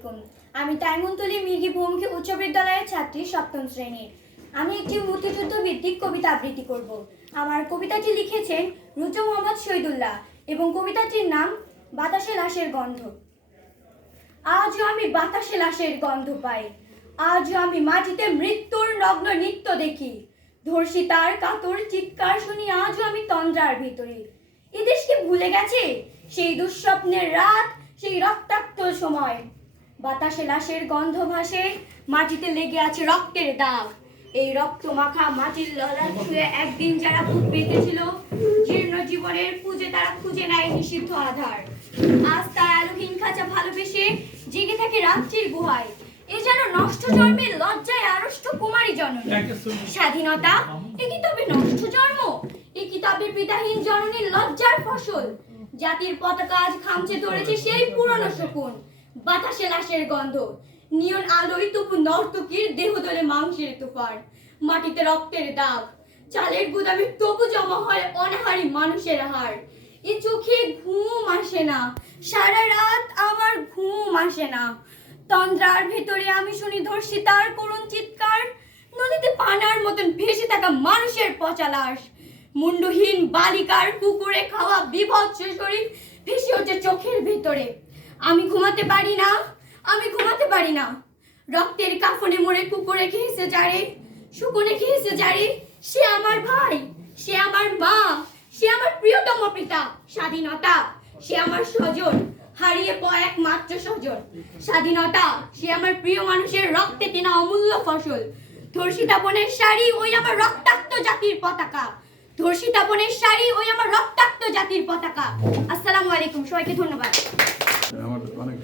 আলাইকুম। আমি তাইমুনতলী মির্গি বহুমুখী উচ্চ বিদ্যালয়ের ছাত্রী সপ্তম শ্রেণীর। আমি একটি মুক্তিযুদ্ধ ভিত্তিক কবিতা আবৃত্তি করব। আমার কবিতাটি লিখেছেন রুজু মোহাম্মদ শহীদুল্লাহ এবং কবিতাটির নাম বাতাসে লাশের গন্ধ। আজও আমি বাতাসে লাশের গন্ধ পাই, আজও আমি মাটিতে মৃত্যুর নগ্ন নৃত্য দেখি, ধর্ষিতার কাতর চিৎকার শুনি আজও আমি তন্দ্রার ভিতরে। এদেশকে ভুলে গেছে সেই দুঃস্বপ্নের রাত, সেই রক্তাক্ত সময়। বাতাসে লাশের গন্ধ ভাসে, মাটিতে লেগে আছে রক্তের দাগ। এই রক্ত মাখা মাটির ললাট ছুঁয়ে একদিন যারা বুক বেঁধেছিল, জীর্ণ জীবনের খুঁজে তারা খুঁজে নেয় নিষিদ্ধ আধার। আজ তার আলোহীন খাঁচা ভালোবেসে জেগে থাকে রাত্রির গুহায়। এ যেন নষ্ট জন্মের লজ্জায় আড়ষ্ট কুমারী জননী। স্বাধীনতা এ কি তবে নষ্ট জন্ম? এ কি তবে পিতাহীন জননীর লজ্জার ফসল? জাতির পতাকা আজ খামচে ধরেছে সেই পুরনো শকুন। বাতাসে লাশের গন্ধ, নিয়ন আলোয় তবু নর্তকীর দেহ দলে মাংসের তুফান। মাটিতে রক্তের দাগ, চালের গুদামে তবু জমা হয় অনাহারী মানুষের হাড়। এ চোখে ঘুম আসে না, সারা রাত আমার ঘুম আসে না। তন্দ্রার ভেতরে আমি শুনি ধর্ষিতার করুণ চিৎকার, নদীতে পানার মতন ভেসে থাকা মানুষের পচা লাশ। মুন্ডহীন বালিকার কুকুরে খাওয়া বিভৎস শরীর ভেসে ওঠে চোখের ভেতরে। আমি ঘুমাতে পারি না, আমি ঘুমাতে পারি না। রক্তের কাফনে মরে কুকুরে খেয়েছে যারে, শুকুনে খেয়েছে যারে, সে আমার ভাই, সে আমার মা, সে আমার প্রিয়তম পিতা। স্বাধীনতা সে আমার স্বজন, হারিয়ে পাওয়া একমাত্র স্বজন। স্বাধীনতা সে আমার প্রিয় মানুষের রক্তে কেনা অমূল্য ফসল। ধর্ষিতা বোনের শাড়ি ওই আমার রক্তাক্ত জাতির পতাকা, ধর্ষিতা বোনের শাড়ি ওই আমার রক্তাক্ত জাতির পতাকা। আসসালামু আলাইকুম, সবাইকে ধন্যবাদ। আমার অনেক